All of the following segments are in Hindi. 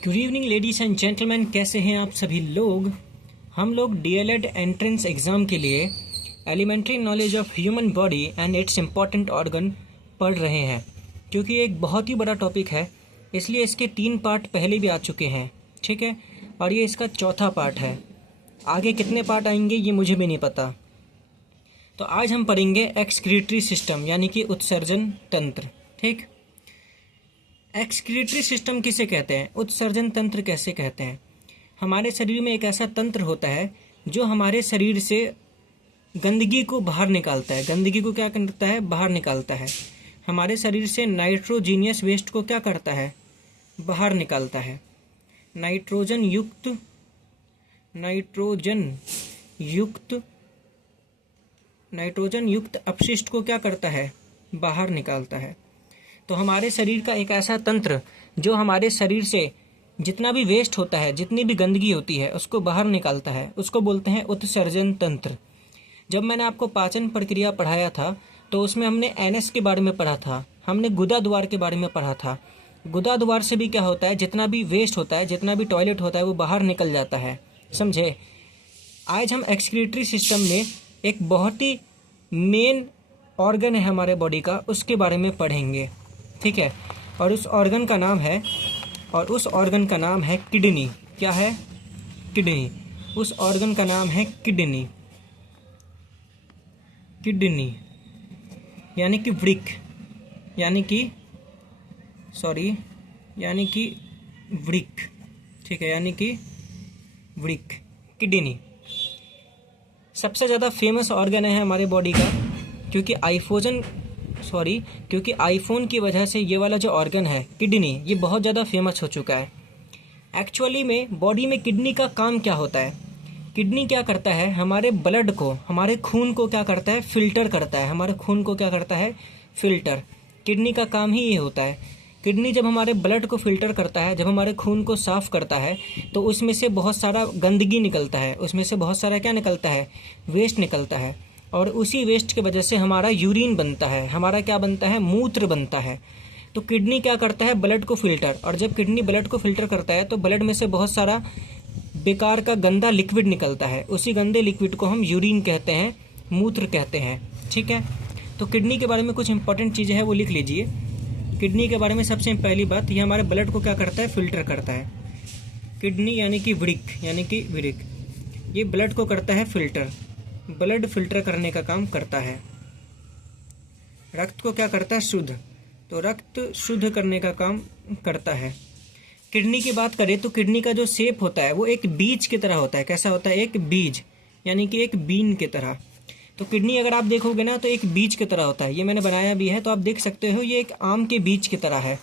Good evening ladies and gentleman, कैसे हैं आप सभी लोग। हम लोग डीएलएड एंट्रेंस एग्ज़ाम के लिए elementary knowledge of human body and its important organ पढ़ रहे हैं। क्योंकि ये एक बहुत ही बड़ा टॉपिक है, इसलिए इसके 3 पार्ट पहले भी आ चुके हैं, ठीक है। और ये इसका चौथा पार्ट है। आगे कितने पार्ट आएंगे ये मुझे भी नहीं पता। तो आज हम पढ़ेंगे एक्सक्रीटरी सिस्टम यानी कि उत्सर्जन तंत्र, ठीक। एक्सक्रीटरी सिस्टम किसे कहते हैं, उत्सर्जन तंत्र कैसे कहते हैं। हमारे शरीर में एक ऐसा तंत्र होता है जो हमारे शरीर से गंदगी को बाहर निकालता है। गंदगी को क्या करता है, बाहर निकालता है। हमारे शरीर से नाइट्रोजीनियस वेस्ट को क्या करता है, बाहर निकालता है। नाइट्रोजन युक्त अपशिष्ट को क्या करता है, बाहर निकालता है। तो हमारे शरीर का एक ऐसा तंत्र जो हमारे शरीर से जितना भी वेस्ट होता है, जितनी भी गंदगी होती है, उसको बाहर निकालता है, उसको बोलते हैं उत्सर्जन तंत्र। जब मैंने आपको पाचन प्रक्रिया पढ़ाया था तो उसमें हमने एनएस के बारे में पढ़ा था, हमने गुदा द्वार के बारे में पढ़ा था। गुदा द्वार से भी क्या होता है, जितना भी वेस्ट होता है, जितना भी टॉयलेट होता है, वो बाहर निकल जाता है, समझे। आज हम एक्सक्रीटरी सिस्टम में एक बहुत ही मेन ऑर्गन है हमारे बॉडी का, उसके बारे में पढ़ेंगे, ठीक है। और उस ऑर्गन का नाम है किडनी। क्या है, किडनी। उस ऑर्गन का नाम है किडनी यानी कि वृक्क, यानी कि वृक्क, ठीक है, यानी कि वृक्क, किडनी। सबसे ज़्यादा फेमस ऑर्गन है हमारे बॉडी का, क्योंकि आईफोन की वजह से ये वाला जो ऑर्गन है किडनी, ये बहुत ज़्यादा फेमस हो चुका है। एक्चुअली में बॉडी में किडनी का काम क्या होता है, किडनी क्या करता है, हमारे ब्लड को, हमारे खून को क्या करता है, फिल्टर करता है। हमारे खून को क्या करता है, फिल्टर। किडनी का काम ही ये होता है। किडनी जब हमारे ब्लड को फिल्टर करता है, जब हमारे खून को साफ़ करता है, तो उसमें से बहुत सारा गंदगी निकलता है, उसमें से बहुत सारा क्या निकलता है, वेस्ट निकलता है। और उसी वेस्ट की वजह से हमारा यूरिन बनता है, हमारा क्या बनता है, मूत्र बनता है। तो किडनी क्या करता है, ब्लड को फिल्टर। और जब किडनी ब्लड को फिल्टर करता है तो ब्लड में से बहुत सारा बेकार का गंदा लिक्विड निकलता है। उसी गंदे लिक्विड को हम यूरिन कहते हैं, मूत्र कहते हैं, ठीक है। तो किडनी के बारे में कुछ इंपॉर्टेंट चीज़ें हैं, वो लिख लीजिए। किडनी के बारे में सबसे पहली बात, ये हमारे ब्लड को क्या करता है, फिल्टर करता है। किडनी यानी कि वृक्क, ये ब्लड को करता है फिल्टर, ब्लड फिल्टर करने का काम करता है। रक्त को क्या करता है, शुद्ध, तो रक्त शुद्ध करने का काम करता है। किडनी की बात करें तो किडनी का जो शेप होता है वो एक बीज की तरह होता है। कैसा होता है, एक बीज, यानी कि एक बीन की तरह। तो किडनी अगर आप देखोगे ना तो एक बीज की तरह होता है। ये मैंने बनाया भी है तो आप देख सकते हो, ये एक आम के बीज की तरह है।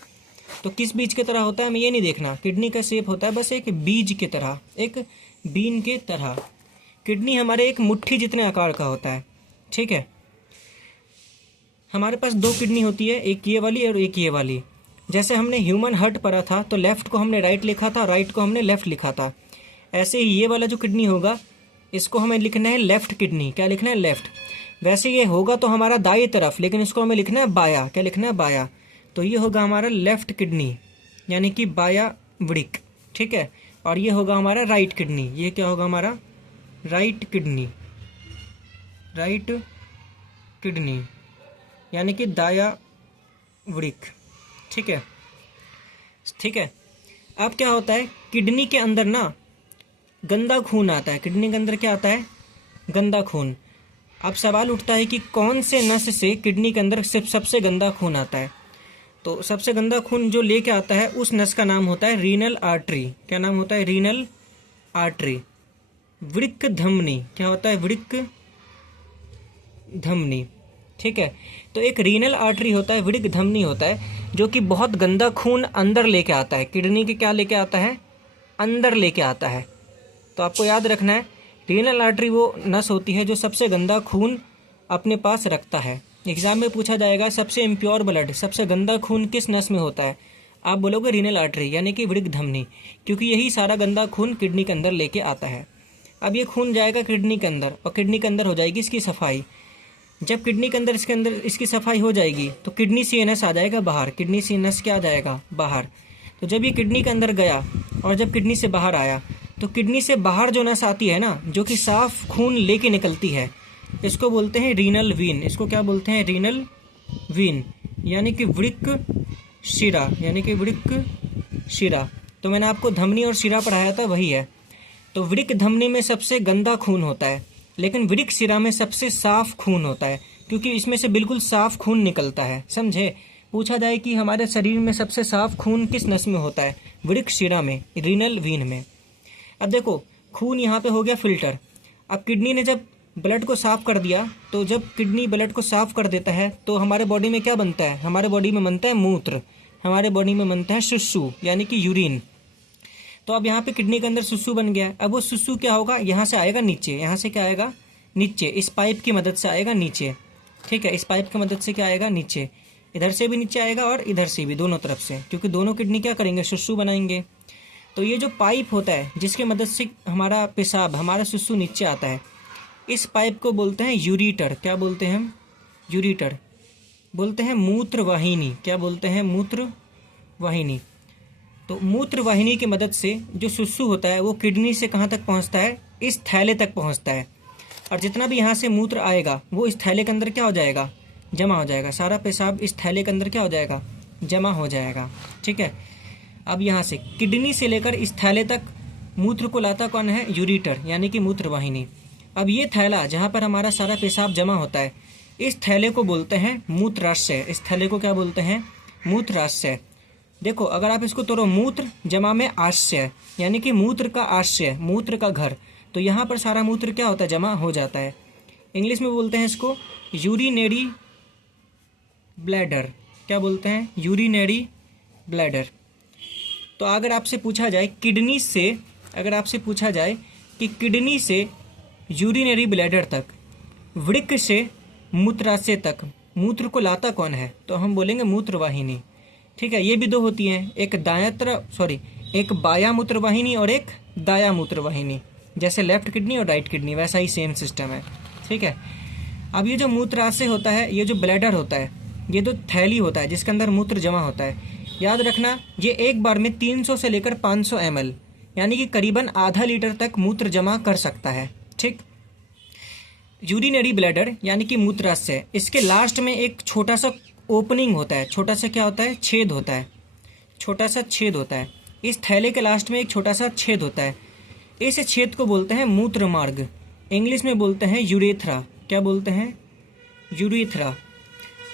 तो किस बीज की तरह होता है हमें ये नहीं देखना, किडनी का शेप होता है बस एक बीज की तरह, एक बीन की तरह। किडनी हमारे एक मुट्ठी जितने आकार का होता है, ठीक है। हमारे पास 2 किडनी होती है, एक ये वाली और एक ये वाली। जैसे हमने ह्यूमन हार्ट पढ़ा था तो लेफ़्ट को हमने राइट लिखा था, राइट को हमने लेफ़्ट लिखा था। ऐसे ही ये वाला जो किडनी होगा, इसको हमें लिखना है लेफ़्ट किडनी। क्या लिखना है, लेफ़्ट। वैसे ये होगा तो हमारा दाई तरफ, लेकिन इसको हमें लिखना है बाया। क्या लिखना है, बाया। तो ये होगा हमारा लेफ़्ट किडनी यानी कि बाया वृक्क, ठीक है। और ये होगा हमारा राइट किडनी, ये क्या होगा हमारा, राइट किडनी यानी कि दाया वृक्क, ठीक है। अब क्या होता है, किडनी के अंदर ना गंदा खून आता है। किडनी के अंदर क्या आता है, गंदा खून। अब सवाल उठता है कि कौन से नस से किडनी के अंदर सबसे गंदा खून आता है। तो सबसे गंदा खून जो लेके आता है उस नस का नाम होता है रीनल आर्टरी। क्या नाम होता है, रीनल आर्टरी। वृक्क धमनी, क्या होता है, वृक्क धमनी, ठीक है। तो एक रीनल आर्टरी होता है, वृक्क धमनी होता है, जो कि बहुत गंदा खून अंदर लेके आता है। किडनी के क्या लेके आता है, अंदर लेके आता है। तो आपको याद रखना है, रीनल आर्टरी वो नस होती है जो सबसे गंदा खून अपने पास रखता है। एग्जाम में पूछा जाएगा सबसे इम्प्योर ब्लड, सबसे गंदा खून किस नस में होता है, आप बोलोगे रीनल आर्टरी यानी कि वृक्क धमनी, क्योंकि यही सारा गंदा खून किडनी के अंदर लेके आता है। अब ये खून जाएगा किडनी के अंदर और किडनी के अंदर हो जाएगी इसकी सफाई। जब किडनी के अंदर इसकी सफाई हो जाएगी तो किडनी सीएनएस आ जाएगा बाहर, किडनी सीएनएस क्या आ जाएगा बाहर। तो जब ये किडनी के अंदर गया और जब किडनी से बाहर आया, तो किडनी से बाहर जो नस आती है ना, जो कि साफ खून लेके निकलती है, इसको बोलते हैं रीनल वीन। इसको क्या बोलते हैं? रीनल वीन, यानी कि वृक्क शिरा, यानी कि वृक्क शिरा। तो मैंने आपको धमनी और शिरा पढ़ाया था, वही है। तो वृक्क धमनी में सबसे गंदा खून होता है, लेकिन वृक्क शिरा में सबसे साफ खून होता है, क्योंकि इसमें से बिल्कुल साफ खून निकलता है। समझे? पूछा जाए कि हमारे शरीर में सबसे साफ खून किस नस में होता है? वृक्क शिरा में, रीनल वीन में। अब देखो, खून यहाँ पे हो गया फिल्टर। अब किडनी ने जब ब्लड को साफ कर दिया, तो जब किडनी ब्लड को साफ कर देता है, तो हमारे बॉडी में क्या बनता है? हमारे बॉडी में बनता है मूत्र, हमारे बॉडी में बनता है सुसु, यानी कि यूरिन। तो अब यहाँ पे किडनी के अंदर सुसु बन गया। अब वो सुसु क्या होगा? यहाँ से आएगा नीचे, यहाँ से क्या आएगा? नीचे, इस पाइप की मदद से आएगा नीचे। ठीक है, इस पाइप की मदद से क्या आएगा? नीचे। इधर से भी नीचे आएगा और इधर से भी, दोनों तरफ से, क्योंकि दोनों किडनी क्या करेंगे? सुसु बनाएंगे। तो ये जो पाइप होता है जिसके मदद से हमारा पेशाब, हमारा सुसु नीचे आता है, इस पाइप को बोलते हैं यूरीटर। क्या बोलते हैं हम? यूरीटर। बोलते हैं मूत्र वाहिनी। क्या बोलते हैं? मूत्र वाहिनी। तो मूत्र वाहिनी की मदद से जो सुसु होता है वो किडनी से कहाँ तक पहुँचता है? इस थैले तक पहुँचता है। और जितना भी यहाँ से मूत्र आएगा वो इस थैले के अंदर क्या हो जाएगा? जमा हो जाएगा। सारा पेशाब इस थैले के अंदर क्या हो जाएगा? जमा हो जाएगा। ठीक है। अब यहाँ से किडनी से लेकर इस थैले तक मूत्र को लाता कौन है? यूरीटर, यानी कि मूत्र वाहिनी। अब ये थैला जहाँ पर हमारा सारा पेशाब जमा होता है, इस थैले को बोलते हैं मूत्राशय। इस थैले को क्या बोलते हैं? मूत्राशय। देखो, अगर आप इसको तोड़ो, मूत्र जमा में आशय, यानी कि मूत्र का आशय, मूत्र का घर। तो यहाँ पर सारा मूत्र क्या होता है? जमा हो जाता है। इंग्लिश में बोलते हैं इसको यूरिनरी ब्लैडर। क्या बोलते हैं? Urinary bladder. तो अगर आपसे पूछा जाए किडनी से, अगर आपसे पूछा जाए कि किडनी से यूरिनरी ब्लैडर तक, वृक्क से मूत्राशय तक मूत्र को लाता कौन है? तो हम बोलेंगे मूत्रवाहिनी। ठीक है, ये भी दो होती हैं, एक बाया मूत्रवाहिनी और एक दाया मूत्रवाहिनी। जैसे लेफ्ट किडनी और राइट किडनी, वैसा ही सेम सिस्टम है। ठीक है। अब ये जो मूत्राशय होता है, ये जो ब्लैडर होता है, ये जो थैली होता है जिसके अंदर मूत्र जमा होता है, याद रखना, ये एक बार में 300 से लेकर 500 ml, यानी कि करीबन आधा लीटर तक मूत्र जमा कर सकता है। ठीक। यूरिनरी ब्लैडर यानी कि मूत्राशय, इसके लास्ट में एक छोटा सा ओपनिंग होता है। छोटा सा क्या होता है? छेद होता है। छोटा सा छेद होता है। इस थैले के लास्ट में एक छोटा सा छेद होता है। इस छेद को बोलते हैं मूत्र मार्ग। इंग्लिश में बोलते हैं यूरेथ्रा। क्या बोलते हैं? यूरेथ्रा।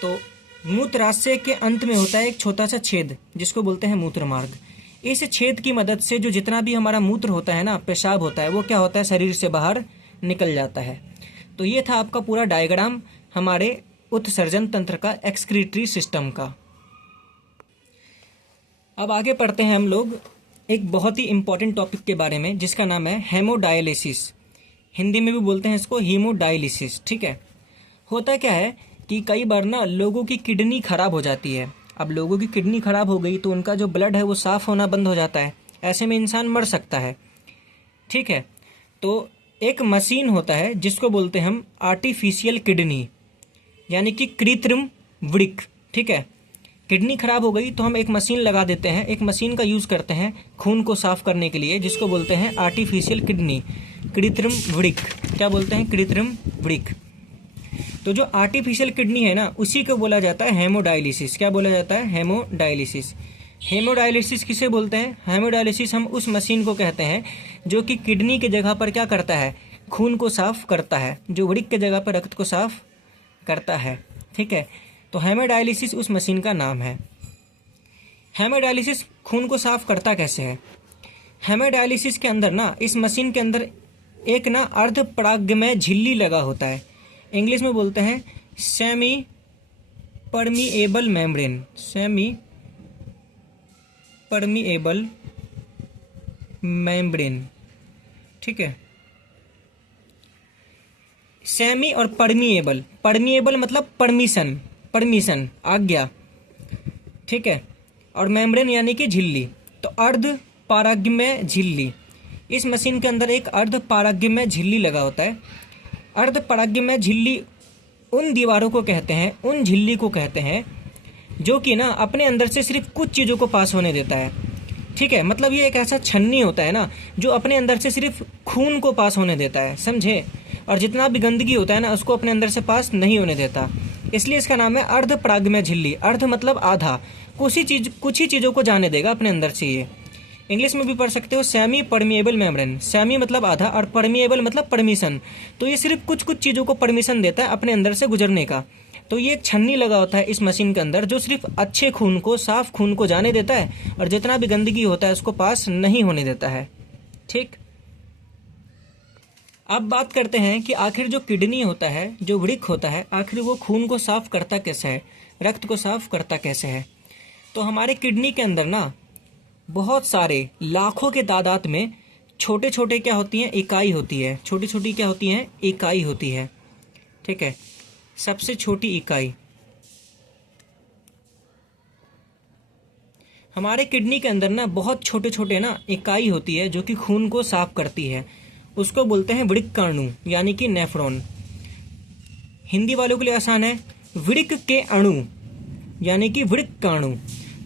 तो मूत्राशय के अंत में होता है एक छोटा सा छेद, जिसको बोलते हैं मूत्र मार्ग। इस छेद की मदद से जो जितना भी हमारा मूत्र होता है ना, पेशाब होता है, वो क्या होता है? शरीर से बाहर निकल जाता है। तो ये था आपका पूरा डायग्राम हमारे उत्सर्जन तंत्र का, एक्सक्रीटरी सिस्टम का। अब आगे पढ़ते हैं हम लोग एक बहुत ही इंपॉर्टेंट टॉपिक के बारे में, जिसका नाम है हेमोडायलिसिस। हिंदी में भी बोलते हैं इसको हीमोडायलिसिस। ठीक है। होता क्या है कि कई बार ना लोगों की किडनी खराब हो जाती है। अब लोगों की किडनी खराब हो गई तो उनका जो ब्लड है वो साफ़ होना बंद हो जाता है। ऐसे में इंसान मर सकता है। ठीक है। तो एक मशीन होता है जिसको बोलते हैं हम आर्टिफिशियल किडनी, यानी कि कृत्रिम वृक्क। ठीक है। किडनी खराब हो गई तो हम एक मशीन लगा देते हैं, एक मशीन का यूज़ करते हैं खून को साफ़ करने के लिए, जिसको बोलते हैं आर्टिफिशियल किडनी, कृत्रिम वृक्क। क्या बोलते हैं? कृत्रिम वृक्क। तो जो आर्टिफिशियल किडनी है ना, उसी को बोला जाता है हेमोडायलिसिस। क्या बोला जाता है? हेमोडायलिसिस। हेमोडायलिसिस किसे बोलते हैं? हेमोडायलिसिस हम उस मशीन को कहते हैं जो कि किडनी के जगह पर क्या करता है? खून को साफ करता है, जो वृक्क के जगह पर रक्त को साफ करता है। ठीक है। तो हेमोडायलिसिस उस मशीन का नाम है। हेमोडायलिसिस खून को साफ करता कैसे है? हेमोडायलिसिस के अंदर ना, इस मशीन के अंदर एक ना अर्ध परागमय झिल्ली लगा होता है। इंग्लिश में बोलते हैं semi permeable membrane. Semi permeable membrane. ठीक है। सेमी और परमिएबल, परमिएबल मतलब परमिशन, परमिशन आज्ञा। ठीक है। और मेम्ब्रेन यानी कि झिल्ली। तो अर्ध पारगम्य झिल्ली, इस मशीन के अंदर एक अर्ध पारगम्य झिल्ली लगा होता है। अर्ध पारगम्य झिल्ली उन दीवारों को कहते हैं, उन झिल्ली को कहते हैं जो कि ना अपने अंदर से सिर्फ कुछ चीज़ों को पास होने देता है। ठीक है, मतलब ये एक ऐसा छन्नी होता है ना जो अपने अंदर से सिर्फ खून को पास होने देता है, समझे, और जितना भी गंदगी होता है ना उसको अपने अंदर से पास नहीं होने देता। इसलिए इसका नाम है अर्ध प्राग्म्य झिल्ली। अर्ध मतलब आधा, कुछ ही चीज़ों को जाने देगा अपने अंदर से ये। इंग्लिश में भी पढ़ सकते हो सेमी परमिएबल मेम्ब्रेन। सेमी मतलब आधा और परमिएबल मतलब परमिशन। तो ये सिर्फ कुछ चीज़ों को परमिशन देता है अपने अंदर से गुजरने का। तो ये एक छन्नी लगा होता है इस मशीन के अंदर जो सिर्फ अच्छे खून को, साफ खून को जाने देता है और जितना भी गंदगी होता है उसको पास नहीं होने देता है। ठीक, अब बात करते हैं कि आखिर जो किडनी होता है, जो वृक्क होता है, आखिर वो खून को साफ करता कैसे है, रक्त को साफ करता कैसे है। तो हमारे किडनी के अंदर ना बहुत सारे लाखों के तादाद में छोटे छोटे क्या होती हैं, इकाई होती है। छोटी छोटी क्या होती हैं, इकाई होती है। ठीक है, सबसे छोटी इकाई हमारे किडनी के अंदर ना बहुत छोटे छोटे ना इकाई होती है जो कि खून को साफ करती है। उसको बोलते हैं वृक्काणु यानी कि नेफ्रॉन। हिंदी वालों के लिए आसान है, वृक्क के अणु यानी कि वृक्काणु।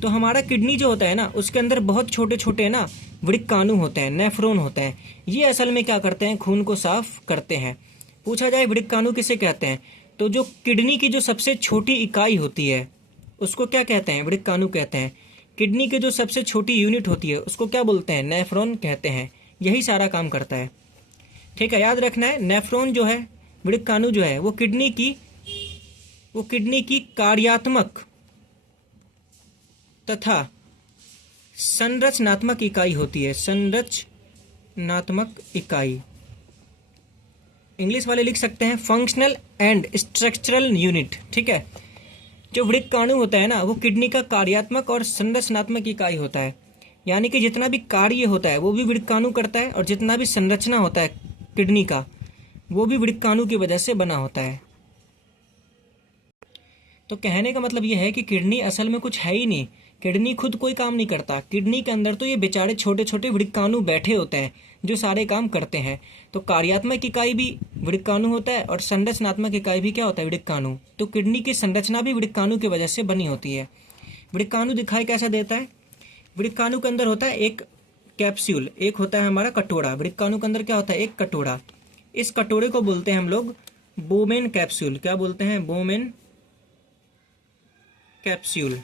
तो हमारा किडनी जो होता है ना उसके अंदर बहुत छोटे छोटे ना वृक्काणु होते हैं, नेफ्रॉन होते हैं। ये असल में क्या करते हैं, खून को साफ करते हैं। पूछा जाए वृक्काणु किसे कहते हैं, तो जो किडनी की जो सबसे छोटी इकाई होती है उसको क्या कहते हैं, वृक्काणु कहते हैं। किडनी की जो सबसे छोटी यूनिट होती है उसको क्या बोलते हैं, नेफ्रॉन कहते हैं। यही सारा काम करता है। ठीक है, याद रखना है, नेफ्रॉन जो है, वृक्काणु जो है, वो किडनी की कार्यात्मक तथा संरचनात्मक इकाई होती है। संरचनात्मक इकाई, इंग्लिश वाले लिख सकते हैं फंक्शनल एंड स्ट्रक्चरल यूनिट। ठीक है, जो वृक्काणु होता है ना वो किडनी का कार्यात्मक और संरचनात्मक इकाई होता है। यानी कि जितना भी कार्य होता है वो भी वृक्काणु करता है और जितना भी संरचना होता है किडनी का वो भी वृक्काणु की वजह से बना होता है। तो कहने का मतलब ये है कि किडनी असल में कुछ है ही नहीं। किडनी खुद कोई काम नहीं करता। किडनी के अंदर तो ये बेचारे छोटे छोटे वृक्काणु बैठे होते हैं जो सारे काम करते हैं। तो कार्यात्मक इकाई भी वृक्काणु होता है और संरचनात्मक इकाई भी क्या होता है, वृक्काणु। तो किडनी की संरचना भी वृक्काणु की वजह से बनी होती है। वृक्काणु दिखाई कैसा देता है, वृक्काणु के अंदर होता है एक कैप्सूल, एक होता है हमारा कटोरा। वृक्काणु के अंदर क्या होता है, एक कटोरा। इस कटोरे को बोलते हैं हम लोग बोमेन कैप्सूल। क्या बोलते हैं, बोमेन कैप्सूल।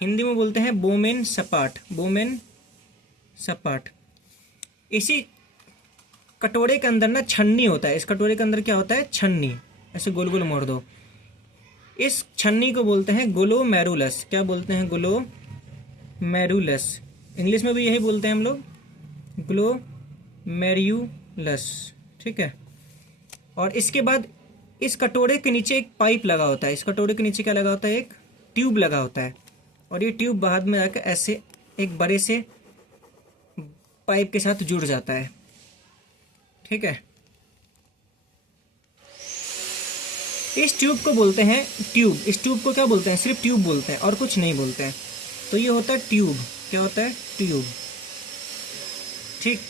हिंदी में बोलते हैं बोमेन सपाट, बोमेन सपाट। इसी कटोरे के अंदर ना छन्नी होता है। इस कटोरे के अंदर क्या होता है, छन्नी। ऐसे गोल गोल मोड़ दो। इस छन्नी को बोलते हैं ग्लोमेरुलस। क्या बोलते हैं, ग्लोमेरुलस। इंग्लिश में भी यही बोलते हैं हम लोग, ग्लोमेरुलस। ठीक है, और इसके बाद इस कटोरे के नीचे एक पाइप लगा होता है। इस कटोरे के नीचे क्या लगा होता है, एक ट्यूब लगा होता है। और ये ट्यूब बाद में जाकर ऐसे एक बड़े से पाइप के साथ जुड़ जाता है। ठीक है, इस ट्यूब को बोलते हैं ट्यूब। इस ट्यूब को क्या बोलते हैं, सिर्फ ट्यूब बोलते हैं और कुछ नहीं बोलते हैं। तो ये होता है ट्यूब। क्या होता है, ट्यूब। ठीक,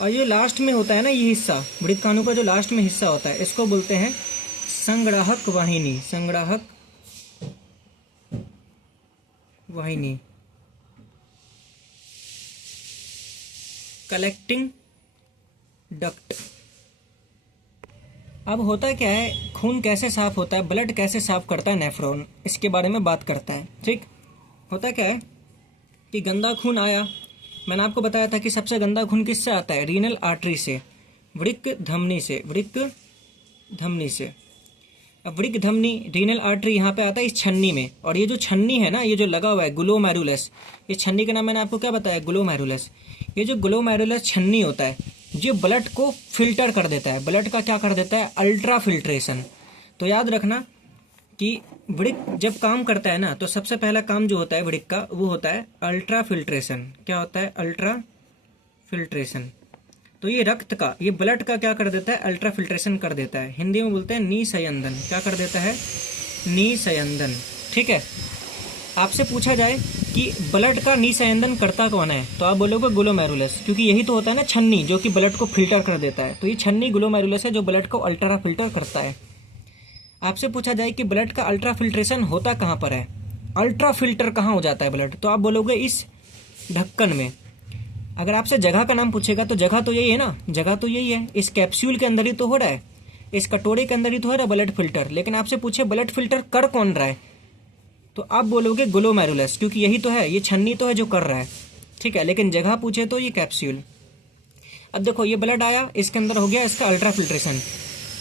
और ये लास्ट में होता है ना, ये हिस्सा वृक्काणु का जो लास्ट में हिस्सा होता है इसको बोलते हैं संग्राहक वाहिनी। संग्राहक वाहिनी, कलेक्टिंग डक्ट। अब होता क्या है, खून कैसे साफ होता है, ब्लड कैसे साफ करता है नेफ्रॉन, इसके बारे में बात करता है। ठीक, होता क्या है कि गंदा खून आया, मैंने आपको बताया था कि सबसे गंदा खून किससे आता है, रीनल आर्टरी से, वृक्क धमनी से। वृक्क धमनी से। अब वृक्क धमनी, रीनल आर्टरी यहाँ पे आता है इस छन्नी में। और ये जो छन्नी है ना, ये जो लगा हुआ है ग्लोमेरुलस, इस छन्नी का नाम मैंने आपको क्या बताया, ग्लोमेरुलस। ये जो ग्लोमेरुलस छन्नी होता है ये ब्लड को फिल्टर कर देता है। ब्लड का क्या कर देता है, अल्ट्रा फिल्ट्रेशन। तो याद रखना कि वृक्क जब काम करता है ना तो सबसे पहला काम जो होता है वृक्क का वो होता है अल्ट्रा फिल्ट्रेशन। क्या होता है, अल्ट्रा फिल्ट्रेशन। तो ये रक्त का, ये ब्लड का क्या कर देता है, अल्ट्रा फिल्ट्रेशन कर देता है। हिंदी में बोलते हैं निस्यंदन। क्या कर देता है, निस्यंदन। ठीक है, आपसे पूछा जाए कि ब्लड का निस्यंदन करता कौन है तो आप बोलोगे ग्लोमेरुलस, क्योंकि यही तो होता है ना छन्नी जो कि ब्लड को फिल्टर कर देता है। तो ये छन्नी ग्लोमेरुलस है जो ब्लड को अल्ट्रा फिल्टर करता है। आपसे पूछा जाए कि ब्लड का अल्ट्रा फिल्ट्रेशन होता कहाँ पर है, अल्ट्रा फिल्टर कहाँ हो जाता है ब्लड, तो आप बोलोगे इस ढक्कन में। अगर आपसे जगह का नाम पूछेगा तो जगह तो यही है ना, जगह तो यही है, इस कैप्सूल के अंदर ही तो हो रहा है, इस कटोरे के अंदर ही तो हो रहा है ब्लड फिल्टर। लेकिन आपसे पूछे ब्लड फिल्टर कर कौन रहा है, तो आप बोलोगे ग्लोमेरुलस, क्योंकि यही तो है, ये छन्नी तो है जो कर रहा है, ठीक है। लेकिन जगह पूछे तो ये कैप्सूल। अब देखो ये ब्लड आया, इसके अंदर हो गया इसका अल्ट्रा फिल्ट्रेशन।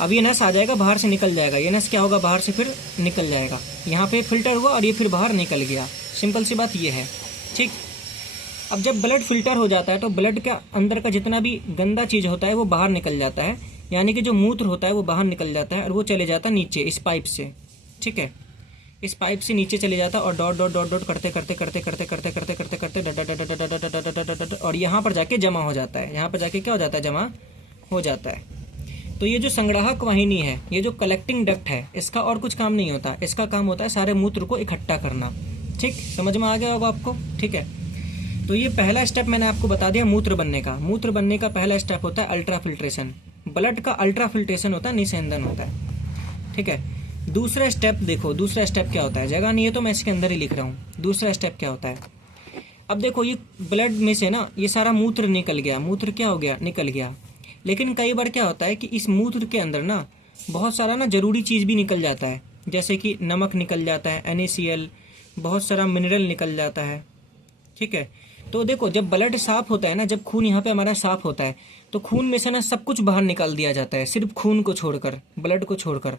अब ये नस आ जाएगा, बाहर से निकल जाएगा, ये नस क्या होगा, बाहर से फिर निकल जाएगा, यहाँ पे फिल्टर हुआ और ये फिर बाहर निकल गया। सिंपल सी बात ये है, ठीक। अब जब ब्लड फिल्टर हो जाता है तो ब्लड के अंदर का जितना भी गंदा चीज़ होता है वो बाहर निकल जाता है, यानी कि जो मूत्र होता है वो बाहर निकल जाता है और वो चले जाता है नीचे इस पाइप से, ठीक है। इस पाइप से नीचे चले जाता है और डॉट डॉट डॉट डॉट करते करते करते करते करते करते करते करते डट और यहाँ पर जाके जमा हो जाता है। यहाँ पर जाके क्या हो जाता है, जमा हो जाता है। तो ये जो संग्राहक वाहिनी है, ये जो कलेक्टिंग डक्ट है, इसका और कुछ काम नहीं होता, इसका काम होता है सारे मूत्र को इकट्ठा करना, ठीक। समझ में आ गया होगा आपको, ठीक है। तो ये पहला स्टेप मैंने आपको बता दिया मूत्र बनने का। मूत्र बनने का पहला स्टेप होता है अल्ट्रा फिल्ट्रेशन, ब्लड का अल्ट्रा फिल्ट्रेशन होता है, निस्यंदन होता है, ठीक है। दूसरा स्टेप देखो, दूसरा स्टेप क्या होता है, जगह नहीं है तो मैं इसके अंदर ही लिख रहा हूँ। दूसरा स्टेप क्या होता है, अब देखो ये ब्लड में से ना ये सारा मूत्र निकल गया, मूत्र क्या हो गया, निकल गया। लेकिन कई बार क्या होता है कि इस मूत्र के अंदर ना बहुत सारा ना जरूरी चीज़ भी निकल जाता है, जैसे कि नमक निकल जाता है, NaCl, बहुत सारा मिनरल निकल जाता है, ठीक है। तो देखो जब ब्लड साफ होता है ना, जब खून यहाँ पे हमारा साफ होता है तो खून में से ना सब कुछ बाहर निकाल दिया जाता है, सिर्फ खून को छोड़कर, ब्लड को छोड़कर।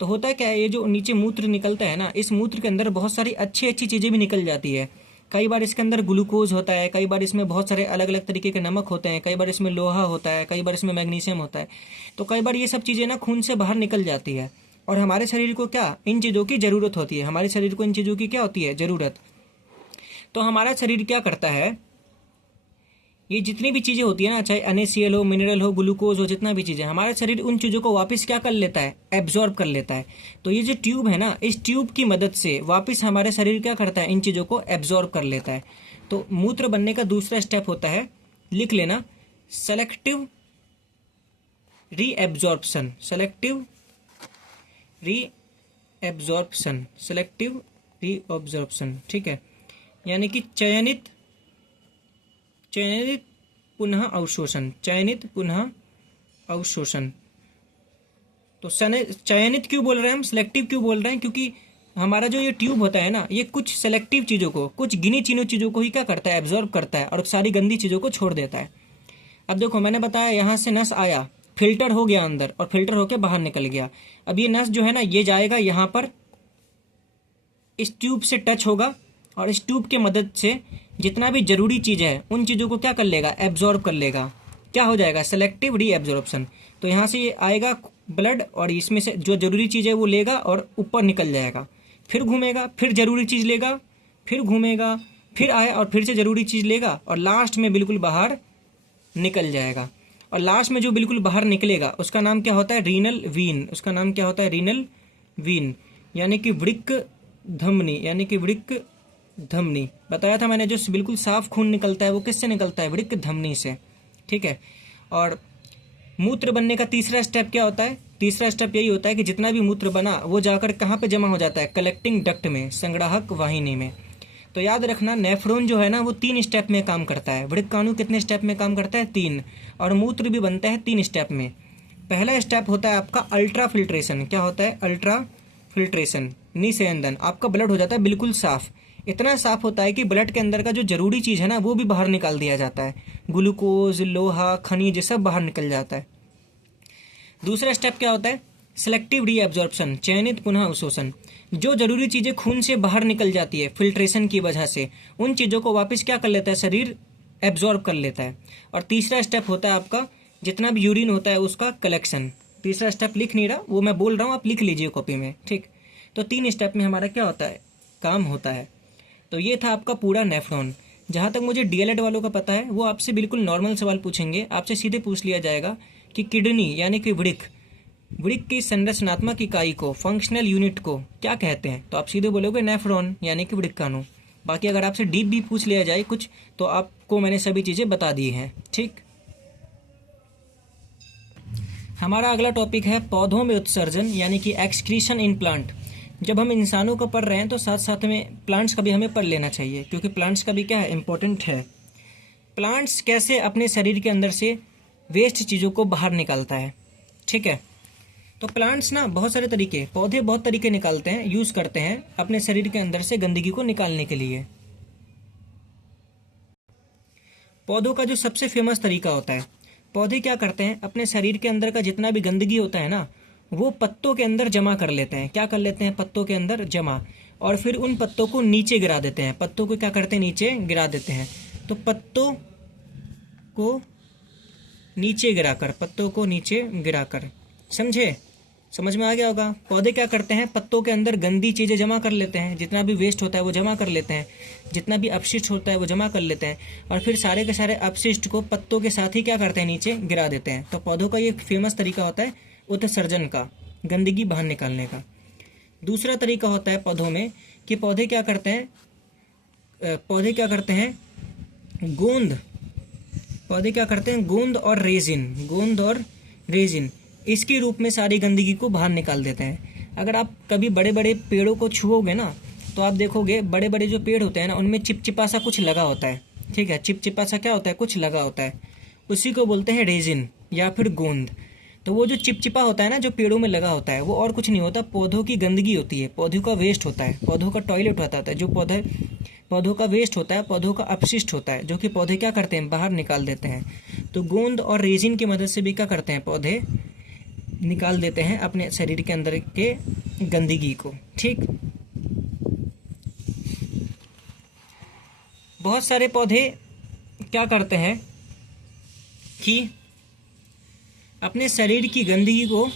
तो होता है क्या है, ये जो नीचे मूत्र निकलता है ना, इस मूत्र के अंदर बहुत सारी अच्छी अच्छी चीज़ें भी निकल जाती है। कई बार इसके अंदर ग्लूकोज होता है, कई बार इसमें बहुत सारे अलग अलग तरीके के नमक होते हैं, कई बार इसमें लोहा होता है, कई बार इसमें मैग्नीशियम होता है। तो कई बार ये सब चीज़ें ना खून से बाहर निकल जाती है और हमारे शरीर को क्या, इन चीज़ों की ज़रूरत होती है, हमारे शरीर को इन चीज़ों की क्या होती है, ज़रूरत। तो हमारा शरीर क्या करता है, ये जितनी भी चीज़ें होती है ना, चाहे NaCl हो, मिनरल हो, ग्लूकोज हो, जितना भी चीज़ें, हमारा शरीर उन चीज़ों को वापस क्या कर लेता है, एब्जॉर्ब कर लेता है। तो ये जो ट्यूब है ना, इस ट्यूब की मदद से वापस हमारे शरीर क्या करता है, इन चीज़ों को एब्जॉर्ब कर लेता है। तो मूत्र बनने का दूसरा स्टेप होता है, लिख लेना, selective reabsorption, selective reabsorption, selective reabsorption, ठीक है। यानी कि चयनित पुनः अवशोषण, चयनित पुनः अवशोषण। तो चयनित क्यों बोल रहे हैं हम, सिलेक्टिव क्यों बोल रहे हैं, क्योंकि हमारा जो ये ट्यूब होता है ना, ये कुछ सेलेक्टिव चीज़ों को, कुछ गिनी चुनी चीज़ों को ही क्या करता है, एब्जॉर्ब करता है और सारी गंदी चीज़ों को छोड़ देता है। अब देखो मैंने बताया यहाँ से नस आया, फिल्टर हो गया अंदर और फिल्टर होकर बाहर निकल गया। अब ये नस जो है ना, ये जाएगा यहाँ पर, इस ट्यूब से टच होगा और इस ट्यूब के मदद से जितना भी जरूरी चीज़ है उन चीज़ों को क्या कर लेगा, एब्जॉर्ब कर लेगा। क्या हो जाएगा, सेलेक्टिव रीएब्जॉर्प्शन। तो यहाँ से ये आएगा ब्लड और इसमें से जो जरूरी चीज़ है वो लेगा और ऊपर निकल जाएगा, फिर घूमेगा, फिर जरूरी चीज़ लेगा, फिर घूमेगा, फिर आए और फिर से जरूरी चीज़ लेगा और लास्ट में बिल्कुल बाहर निकल जाएगा। और लास्ट में जो बिल्कुल बाहर निकलेगा उसका नाम क्या होता है, रीनल वीन। उसका नाम क्या होता है, रीनल वीन, यानी कि वृक्क धमनी, यानी कि वृक्क धमनी। बताया था मैंने, जो बिल्कुल साफ खून निकलता है वो किससे निकलता है, वृक्क धमनी से, ठीक है। और मूत्र बनने का तीसरा स्टेप क्या होता है, तीसरा स्टेप यही होता है कि जितना भी मूत्र बना वो जाकर कहाँ पे जमा हो जाता है, कलेक्टिंग डक्ट में, संग्राहक वाहिनी में। तो याद रखना, नेफ्रॉन जो है ना वो 3 स्टेप में काम करता है। वृक्काणु कितने स्टेप में काम करता है, 3। और मूत्र भी बनता है 3 स्टेप में। पहला स्टेप होता है आपका अल्ट्रा फिल्ट्रेशन। क्या होता है, अल्ट्रा फिल्ट्रेशन, निस्यंदन। आपका ब्लड हो जाता है बिल्कुल साफ, इतना साफ होता है कि ब्लड के अंदर का जो जरूरी चीज़ है ना वो भी बाहर निकाल दिया जाता है, ग्लूकोज, लोहा, खनिज सब बाहर निकल जाता है। दूसरा स्टेप क्या होता है, सेलेक्टिव रीएब्जॉर्प्शन, चयनित पुनः अवशोषण। जो जरूरी चीज़ें खून से बाहर निकल जाती है फिल्ट्रेशन की वजह से, उन चीज़ों को वापस क्या कर लेता है, शरीर एब्जॉर्ब कर लेता है। और तीसरा स्टेप होता है आपका जितना भी यूरिन होता है उसका कलेक्शन। तीसरा स्टेप लिख नहीं रहा, वो मैं बोल रहा हूँ, आप लिख लीजिए कॉपी में, ठीक। तो 3 स्टेप में हमारा क्या होता है, काम होता है। तो ये था आपका पूरा नेफ्रॉन। जहाँ तक मुझे डीएलएड वालों का पता है वो आपसे बिल्कुल नॉर्मल सवाल पूछेंगे, आपसे सीधे पूछ लिया जाएगा कि किडनी यानी कि वृक्क की संरचनात्मक इकाई को, फंक्शनल यूनिट को क्या कहते हैं, तो आप सीधे बोलोगे नेफ्रॉन यानी कि वृक्काणु। बाकी अगर आपसे डीप भी पूछ लिया जाए कुछ तो आपको मैंने सभी चीज़ें बता दी हैं, ठीक। हमारा अगला टॉपिक है पौधों में उत्सर्जन यानी कि एक्सक्रीशन इन प्लांट। जब हम इंसानों को पढ़ रहे हैं तो साथ साथ में प्लांट्स का भी हमें पढ़ लेना चाहिए, क्योंकि प्लांट्स का भी क्या है, इम्पोर्टेंट है। प्लांट्स कैसे अपने शरीर के अंदर से वेस्ट चीज़ों को बाहर निकालता है। ठीक है, तो प्लांट्स ना बहुत सारे तरीके, पौधे बहुत तरीके निकालते हैं, यूज़ करते हैं अपने शरीर के अंदर से गंदगी को निकालने के लिए। पौधों का जो सबसे फेमस तरीका होता है, पौधे क्या करते हैं, अपने शरीर के अंदर का जितना भी गंदगी होता है ना, वो पत्तों के अंदर जमा कर लेते हैं। क्या कर लेते हैं, पत्तों के अंदर जमा, और फिर उन पत्तों को नीचे गिरा देते हैं। पत्तों को क्या करते हैं, नीचे गिरा देते हैं। तो पत्तों को नीचे गिराकर, पत्तों को नीचे गिराकर, समझे, समझ में आ गया होगा। पौधे क्या करते हैं, पत्तों के अंदर गंदी चीज़ें जमा कर लेते हैं, जितना भी वेस्ट होता है वो जमा कर लेते हैं, जितना भी अपशिष्ट होता है वो जमा कर लेते हैं, और फिर सारे के सारे अपशिष्ट को पत्तों के साथ ही क्या करते हैं, नीचे गिरा देते हैं। तो पौधों का ये फेमस तरीका होता है उत्सर्जन का, गंदगी बाहर निकालने का। दूसरा तरीका होता है पौधों में कि पौधे क्या करते हैं, गोंद, पौधे क्या करते हैं, गोंद और रेजिन इसके रूप में सारी गंदगी को बाहर निकाल देते हैं। अगर आप कभी बड़े बड़े पेड़ों को छुओगे ना, तो आप देखोगे बड़े बड़े जो पेड़ होते हैं ना, उनमें चिपचिपा सा कुछ लगा होता है। ठीक है, चिपचिपा सा क्या होता है, कुछ लगा होता है, उसी को बोलते हैं रेजिन या फिर गोंद। तो वो जो चिपचिपा होता है ना, जो पेड़ों में लगा होता है, वो और कुछ नहीं होता, पौधों की गंदगी होती है, पौधों का वेस्ट होता है, पौधों का टॉयलेट होता है, जो पौधों का वेस्ट होता है, पौधों का अपशिष्ट होता है, जो कि पौधे क्या करते हैं, बाहर निकाल देते हैं। तो गोंद और रेजिन की मदद से भी क्या करते हैं, पौधे निकाल देते हैं अपने शरीर के अंदर के गंदगी को। ठीक, बहुत सारे पौधे क्या करते हैं कि अपने शरीर की गंदगी को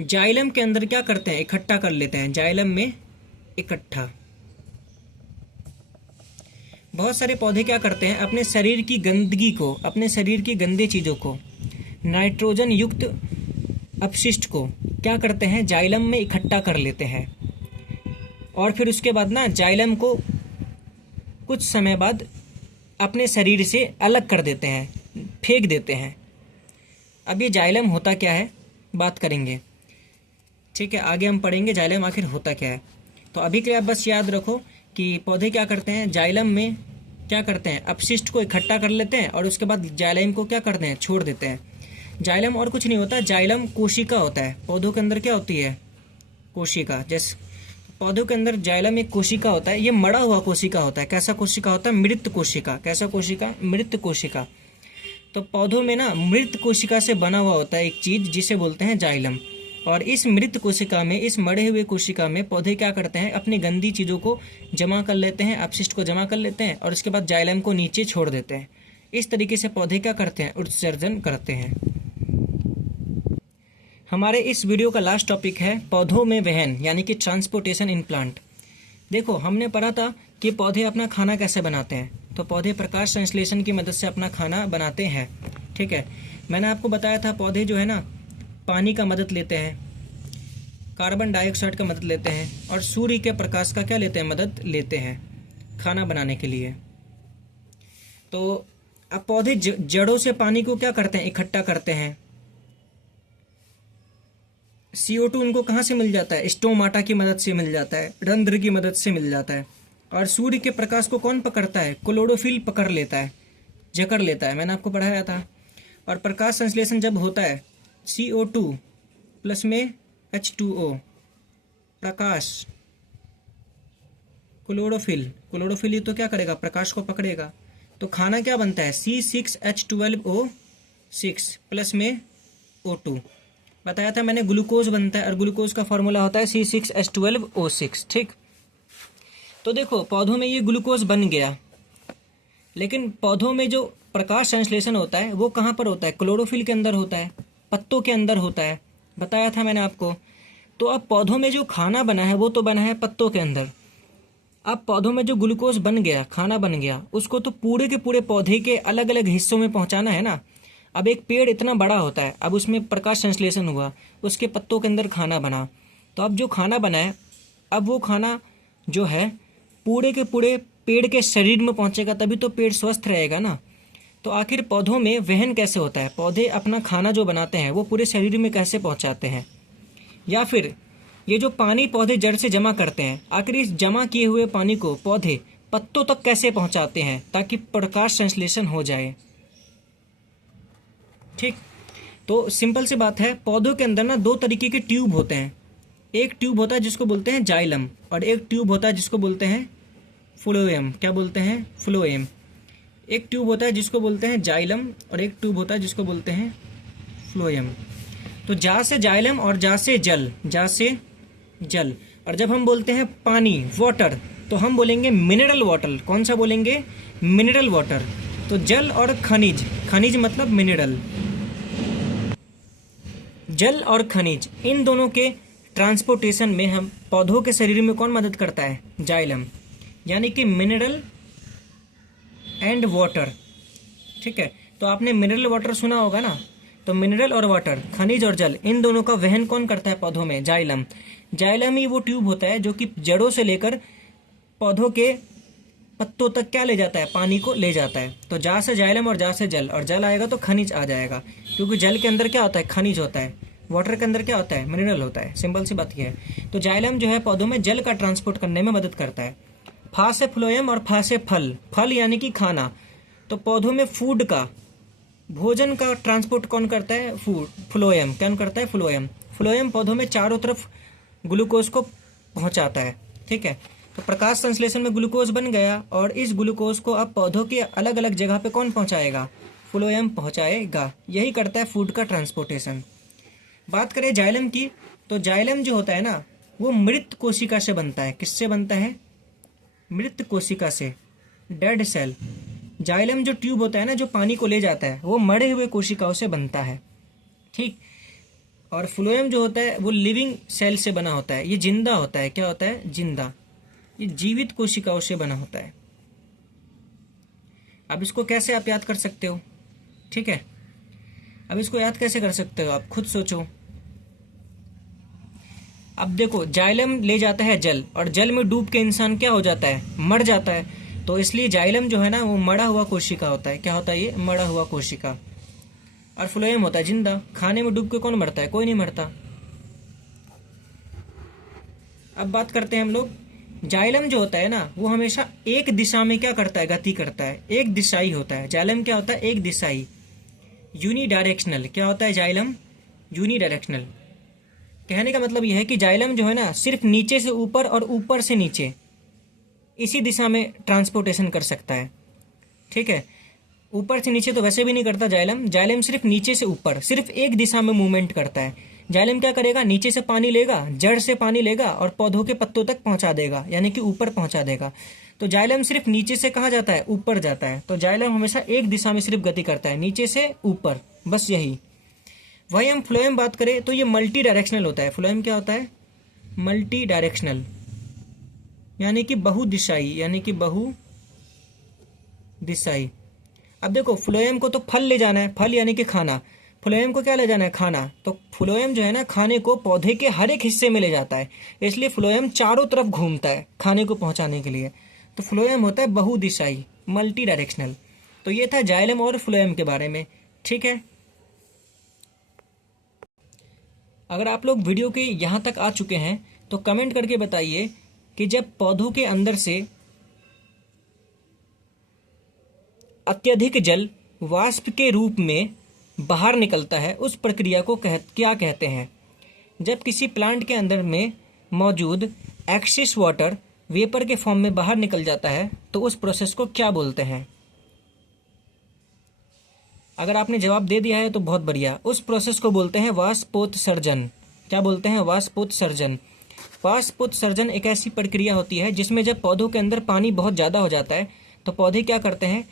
जाइलम के अंदर क्या करते हैं, इकट्ठा कर लेते हैं, जाइलम में इकट्ठा। बहुत सारे पौधे क्या करते हैं, अपने शरीर की गंदगी को, अपने शरीर की गंदे चीज़ों को, नाइट्रोजन युक्त अपशिष्ट को क्या करते हैं, जाइलम में इकट्ठा कर लेते हैं, और फिर उसके बाद ना जाइलम को कुछ समय बाद अपने शरीर से अलग कर देते हैं, फेंक देते हैं। अब ये जाइलम होता क्या है, बात करेंगे। ठीक है, आगे हम पढ़ेंगे जाइलम आखिर होता क्या है। तो अभी के लिए आप बस याद रखो कि पौधे क्या करते हैं, जाइलम में क्या करते हैं, अपशिष्ट को इकट्ठा कर लेते हैं, और उसके बाद जाइलम को क्या करते हैं, छोड़ देते हैं। जाइलम और कुछ नहीं होता, जाइलम कोशिका होता है। पौधों के अंदर क्या होती है, कोशिका। जैसे पौधों के अंदर जाइलम एक कोशिका होता है, ये मरा हुआ कोशिका होता है। कैसा कोशिका होता है, मृत कोशिका। कैसा कोशिका, मृत कोशिका। तो पौधों में ना मृत कोशिका से बना हुआ होता है एक चीज़, जिसे बोलते हैं जाइलम। और इस मृत कोशिका में, इस मरे हुए कोशिका में पौधे क्या करते हैं, अपनी गंदी चीज़ों को जमा कर लेते हैं, अपशिष्ट को जमा कर लेते हैं, और उसके बाद जाइलम को नीचे छोड़ देते हैं। इस तरीके से पौधे क्या करते हैं, उत्सर्जन करते हैं। हमारे इस वीडियो का लास्ट टॉपिक है पौधों में वहन, यानी कि ट्रांसपोर्टेशन इन प्लांट। देखो, हमने पढ़ा था कि पौधे अपना खाना कैसे बनाते हैं। तो पौधे प्रकाश संश्लेषण की मदद से अपना खाना बनाते हैं। ठीक है, मैंने आपको बताया था पौधे जो है ना, पानी का मदद लेते हैं, कार्बन डाइऑक्साइड का मदद लेते हैं, और सूर्य के प्रकाश का क्या लेते हैं, मदद लेते हैं खाना बनाने के लिए। तो अब पौधे जड़ों से पानी को क्या करते हैं, इकट्ठा करते हैं। CO2 उनको कहाँ से मिल जाता है, स्टोमाटा की मदद से मिल जाता है, रंध्र की मदद से मिल जाता है। और सूर्य के प्रकाश को कौन पकड़ता है, क्लोरोफिल पकड़ लेता है, जकड़ लेता है, मैंने आपको पढ़ाया था। और प्रकाश संश्लेषण जब होता है, CO2 प्लस में H2O, प्रकाश, क्लोरोफिल ये तो क्या करेगा, प्रकाश को पकड़ेगा। तो खाना क्या बनता है, C6H12O6 प्लस में O2। बताया था मैंने, ग्लूकोज बनता है, और ग्लूकोज का फॉर्मूला होता है C6H12O6। ठीक, तो देखो पौधों में ये ग्लूकोज बन गया, लेकिन पौधों में जो प्रकाश संश्लेषण होता है वो कहाँ पर होता है, क्लोरोफिल के अंदर होता है, पत्तों के अंदर होता है, बताया था मैंने आपको। तो अब पौधों में जो खाना बना है वो तो बना है पत्तों के अंदर। अब पौधों में जो ग्लूकोज बन गया, खाना बन गया, उसको तो पूरे के पूरे पौधे के अलग अलग हिस्सों में पहुँचाना है ना। अब एक पेड़ इतना बड़ा होता है, अब उसमें प्रकाश संश्लेषण हुआ, उसके पत्तों के अंदर खाना बना। तो अब जो खाना बना है, अब वो खाना जो है पूरे के पूरे पेड़ के शरीर में पहुंचेगा, तभी तो पेड़ स्वस्थ रहेगा ना। तो आखिर पौधों में वहन कैसे होता है, पौधे अपना खाना जो बनाते हैं वो पूरे शरीर में कैसे पहुंचाते हैं, या फिर ये जो पानी पौधे जड़ से जमा करते हैं, आखिर इस जमा किए हुए पानी को पौधे पत्तों तक कैसे पहुंचाते हैं ताकि प्रकाश संश्लेषण हो जाए। ठीक, तो सिंपल सी बात है, पौधों के अंदर ना दो तरीके के ट्यूब होते हैं। एक ट्यूब होता है जिसको बोलते हैं जाइलम, और एक ट्यूब होता है जिसको बोलते हैं फ्लोएम। क्या बोलते हैं? फ्लोएम। एक ट्यूब होता है जिसको बोलते हैं जाइलम और एक ट्यूब होता है जिसको बोलते हैं फ्लोएम। तो जा से जाइलम और जा से जल, जा से जल। और जब हम बोलते हैं पानी, वाटर, तो हम बोलेंगे मिनरल वाटर। कौन सा बोलेंगे? Mineral water. तो जल और खनिज, खनिज मतलब मिनरल। जल और खनिज, इन दोनों के ट्रांसपोर्टेशन में हम पौधों के शरीर में कौन मदद करता है? जाइलम, यानी कि मिनरल एंड वाटर। ठीक है, तो आपने मिनरल वाटर सुना होगा ना, तो मिनरल और वाटर, खनिज और जल, इन दोनों का वहन कौन करता है पौधों में? जाइलम। जाइलम ही वो ट्यूब होता है जो कि जड़ों से लेकर पौधों के पत्तों तक क्या ले जाता है? पानी को ले जाता है। तो जा से जाइलम और जा से जल, और जल आएगा तो खनिज आ जाएगा, क्योंकि जल के अंदर क्या होता है? खनिज होता है। वाटर के अंदर क्या होता है? मिनरल होता है। सिंपल सी बात यह है। तो जाइलम जो है पौधों में जल का ट्रांसपोर्ट करने में मदद करता है। फा से फ्लोएम और फा से फल, फल यानी कि खाना। तो पौधों में फूड का, भोजन का ट्रांसपोर्ट कौन करता है? Food, phloem. कौन करता है? फ्लोएम। फ्लोएम पौधों में चारों तरफ ग्लूकोज को पहुंचाता है। ठीक है, तो प्रकाश संश्लेषण में ग्लूकोज बन गया, और इस ग्लूकोज को अब पौधों के अलग अलग जगह पे कौन पहुंचाएगा? फ्लोएम पहुंचाएगा। यही करता है फूड का ट्रांसपोर्टेशन। बात करें जाइलम की, तो जाइलम जो होता है ना, वो मृत कोशिका से बनता है। किससे बनता है? मृत कोशिका से, डेड सेल। जाइलम जो ट्यूब होता है ना, जो पानी को ले जाता है, वो मरे हुए कोशिकाओं से बनता है। ठीक, और फ्लोएम जो होता है वो लिविंग सेल से बना होता है। ये जिंदा होता है। क्या होता है? जिंदा। ये जीवित कोशिकाओं से बना होता है। अब इसको कैसे आप याद कर सकते हो? ठीक है, अब इसको याद कैसे कर सकते हो आप खुद सोचो। अब देखो, जाइलम ले जाता है जल, और जल में डूब के इंसान क्या हो जाता है? मर जाता है। तो इसलिए जाइलम जो है ना, वो मरा हुआ कोशिका होता है। क्या होता है? ये मरा हुआ कोशिका। और फ्लोएम होता है जिंदा। खाने में डूब के कौन मरता है? कोई नहीं मरता। अब बात करते हैं हम लोग, जाइलम जो होता है ना, वो हमेशा एक दिशा में क्या करता है? गति करता है। एक दिशाई होता है। जाइलम क्या होता है? एक दिशाई, यूनिडायरेक्शनल। क्या होता है जाइलम? यूनिडायरेक्शनल। कहने का मतलब यह है कि जाइलम जो है ना, सिर्फ नीचे से ऊपर और ऊपर से नीचे, इसी दिशा में ट्रांसपोर्टेशन कर सकता है। ठीक है, ऊपर से नीचे तो वैसे भी नहीं करता जाइलम। जाइलम सिर्फ नीचे से ऊपर, सिर्फ एक दिशा में मूवमेंट करता है। जाइलम क्या करेगा? नीचे से पानी लेगा, जड़ से पानी लेगा और पौधों के पत्तों तक पहुंचा देगा, यानी कि ऊपर पहुंचा देगा। तो जाइलम सिर्फ नीचे से कहाँ जाता है? ऊपर जाता है। तो जाइलम हमेशा एक दिशा में सिर्फ गति करता है, नीचे से ऊपर, बस यही। वही हम फ्लोएम बात करें तो ये मल्टी डायरेक्शनल होता है। फ्लोएम क्या होता है? मल्टी डायरेक्शनल, यानी कि बहुदिशाई, यानी कि बहुदिशाई। अब देखो, फ्लोएम को तो फल ले जाना है, फल यानी कि खाना। फ्लोएम को क्या ले जाना है? खाना। तो फ्लोएम जो है ना, खाने को पौधे के हर एक हिस्से में ले जाता है, इसलिए फ्लोएम चारों तरफ घूमता है खाने को पहुंचाने के लिए। तो फ्लोएम होता है बहुदिशाई, मल्टी डायरेक्शनल। तो ये था जाइलम और फ्लोएम के बारे में। ठीक है, अगर आप लोग वीडियो के यहाँ तक आ चुके हैं तो कमेंट करके बताइए कि जब पौधों के अंदर से अत्यधिक जल वाष्प के रूप में बाहर निकलता है, उस प्रक्रिया को क्या कहते हैं? जब किसी प्लांट के अंदर में मौजूद एक्सेस वाटर वेपर के फॉर्म में बाहर निकल जाता है, तो उस प्रोसेस को क्या बोलते हैं? अगर आपने जवाब दे दिया है तो बहुत बढ़िया। उस प्रोसेस को बोलते हैं वाष्पोत्सर्जन। क्या बोलते हैं? वाष्पोत्सर्जन। वाष्पोत्सर्जन एक ऐसी प्रक्रिया होती है जिसमें जब पौधों के अंदर पानी बहुत ज़्यादा हो जाता है, तो पौधे क्या करते हैं?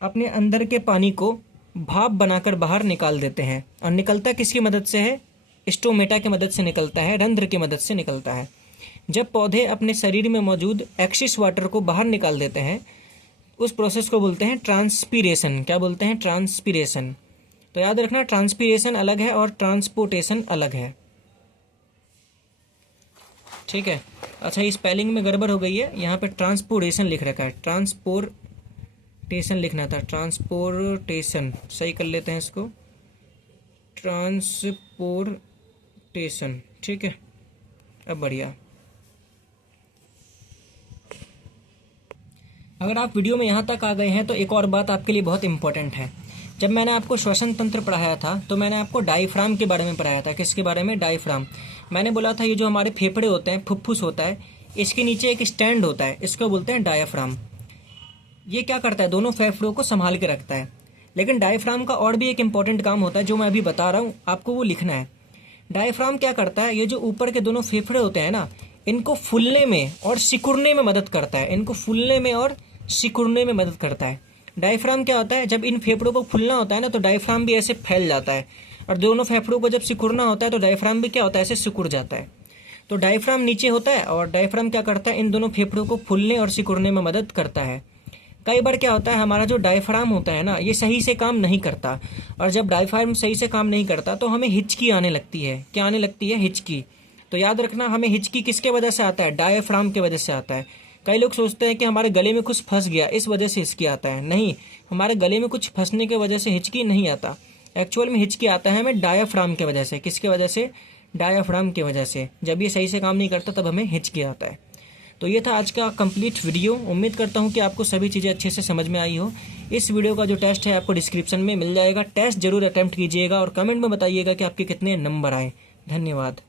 अपने अंदर के पानी को भाप बनाकर बाहर निकाल देते हैं। और निकलता किसकी मदद से है? स्टोमेटा की मदद से निकलता है, रंध्र की मदद से निकलता है। जब पौधे अपने शरीर में मौजूद एक्सेस वाटर को बाहर निकाल देते हैं, उस प्रोसेस को बोलते हैं ट्रांसपीरेशन। क्या बोलते हैं? ट्रांसपीरेशन। तो याद रखना, ट्रांसपीरेशन अलग है और ट्रांसपोर्टेशन अलग है। ठीक है, अच्छा, इस स्पेलिंग में गड़बड़ हो गई है, यहाँ पे ट्रांसपोर्टेशन लिख रखा है, ट्रांसपोर्टेशन लिखना था, ट्रांसपोर्टेशन। सही कर लेते हैं इसको, ट्रांसपोर्टेशन। ठीक है, अब बढ़िया। अगर आप वीडियो में यहाँ तक आ गए हैं तो एक और बात आपके लिए बहुत इंपॉर्टेंट है। जब मैंने आपको श्वसन तंत्र पढ़ाया था तो मैंने आपको डायफ्राम के बारे में पढ़ाया था। किसके बारे में? डायफ्राम। मैंने बोला था ये जो हमारे फेफड़े होते हैं, फुफ्फुस होता है, इसके नीचे एक स्टैंड होता है, इसको बोलते हैं डायाफ्राम। ये क्या करता है? दोनों फेफड़ों को संभाल के रखता है। लेकिन डायफ्राम का और भी एक इम्पॉर्टेंट काम होता है जो मैं अभी बता रहा हूँ, आपको वो लिखना है। डायफ्राम क्या करता है? ये जो ऊपर के दोनों फेफड़े होते हैं ना, इनको फूलने में और सिकुड़ने में मदद करता है। इनको फूलने में और सिकुड़ने में मदद करता है। डायफ्राम क्या होता है? जब इन फेफड़ों को फूलना होता है ना तो डायफ्राम भी ऐसे फैल जाता है, और दोनों फेफड़ों को जब सिकुड़ना होता है तो डायफ्राम भी क्या होता है? ऐसे सिकुड़ जाता है। तो डायफ्राम नीचे होता है और डायफ्राम क्या करता है? इन दोनों फेफड़ों को फूलने और सिकुड़ने में मदद करता है। कई बार क्या होता है, हमारा जो डायफ्राम होता है ना, ये सही से काम नहीं करता, और जब डायफ्राम सही से काम नहीं करता तो हमें हिचकी आने लगती है। क्या आने लगती है? हिचकी। तो याद रखना, हमें हिचकी किसके वजह से आता है? डायफ्राम के वजह से आता है। कई लोग सोचते हैं कि हमारे गले में कुछ फंस गया, इस वजह से हिचकी आता है। नहीं, हमारे गले में कुछ फंसने की वजह से हिचकी नहीं आता। एक्चुअल में हिचकी आता है हमें डायाफ्राम के वजह से। किसके वजह से? डायाफ्राम की वजह से। जब ये सही से काम नहीं करता तब हमें हिचकी आता है। तो ये था आज का कंप्लीट वीडियो। उम्मीद करता हूँ कि आपको सभी चीज़ें अच्छे से समझ में आई हो। इस वीडियो का जो टेस्ट है आपको डिस्क्रिप्शन में मिल जाएगा। टेस्ट जरूर अटेम्प्ट कीजिएगा और कमेंट में बताइएगा कि आपके कितने नंबर आए। धन्यवाद।